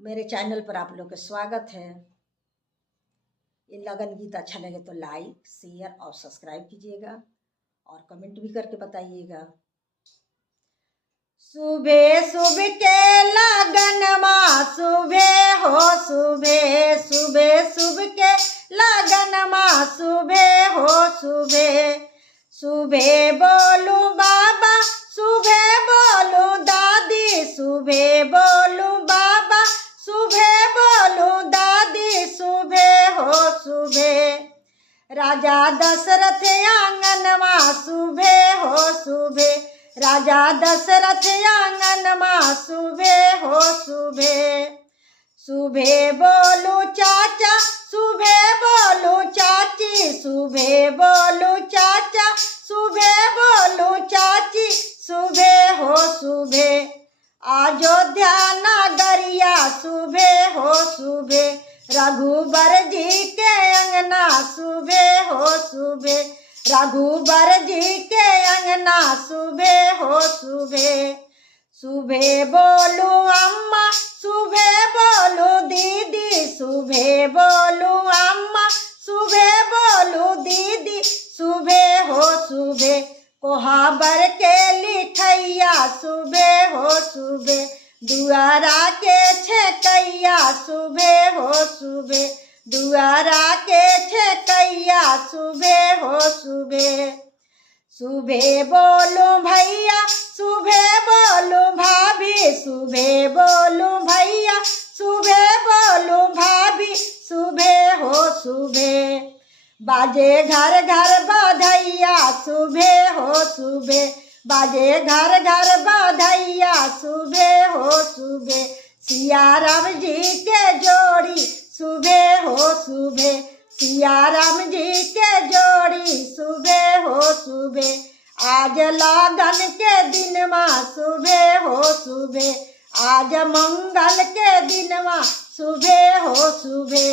मेरे चैनल पर आप लोग का स्वागत है। ये लगन गीत अच्छा लगे तो लाइक शेयर और सब्सक्राइब कीजिएगा और कमेंट भी करके बताइएगा। सुबह सुबह के लगन माँ सुबह हो सुबह, सुबह सुबह के लगन माँ सुबह हो सुबह। सुबह बोलू बाबा सुबह बोलू दादी, सुबह बोलू बाबा सुबह बोलू दादी, सुबह हो सुबह। राजा दशरथ आंगनमा सुबह हो सुबह, राजा दशरथ आंगनमा सुबह हो सुबह। सुबह बोलू चाचा सुबह बोलू चाची, सुबह बोलू चाचा सुबह बोलू चाची, सुबह हो सुबह। अयोध्या नगरिया सुबह हो सुबह, रघुबर जी के अंगना सुबह हो सुबह, रघुबर जी के अंगना सुबह हो सुबह। सुबह बोलू अम्मा सुबह बोलू दीदी, सुबह बोलू अम्मा सुबह बोलू दीदी, सुबह हो सुबह। कोहाबर के लिखैया सुबह हो सुबह, दुआरा के छेकैया सुबह हो सुबह, दुआरा के छेकैया सुबह हो सुबह। सुबह बोलू भैया सुबह बोलू भाभी, सुबह बोलू भैया सुबह बोलू भाभी, सुबह हो सुबह। बाजे घर घर बधैया सुबह हो सुबह, बाजे घर घर बधैया सुबह हो सुबह। सिया राम जी के जोड़ी सुबह हो सुबह, सिया राम जी के जोड़ी सुबह हो सुबह। आज लगन के दिन माँ सुबह हो सुबह, आज मंगल के दिन माँ सुबह हो सुबह।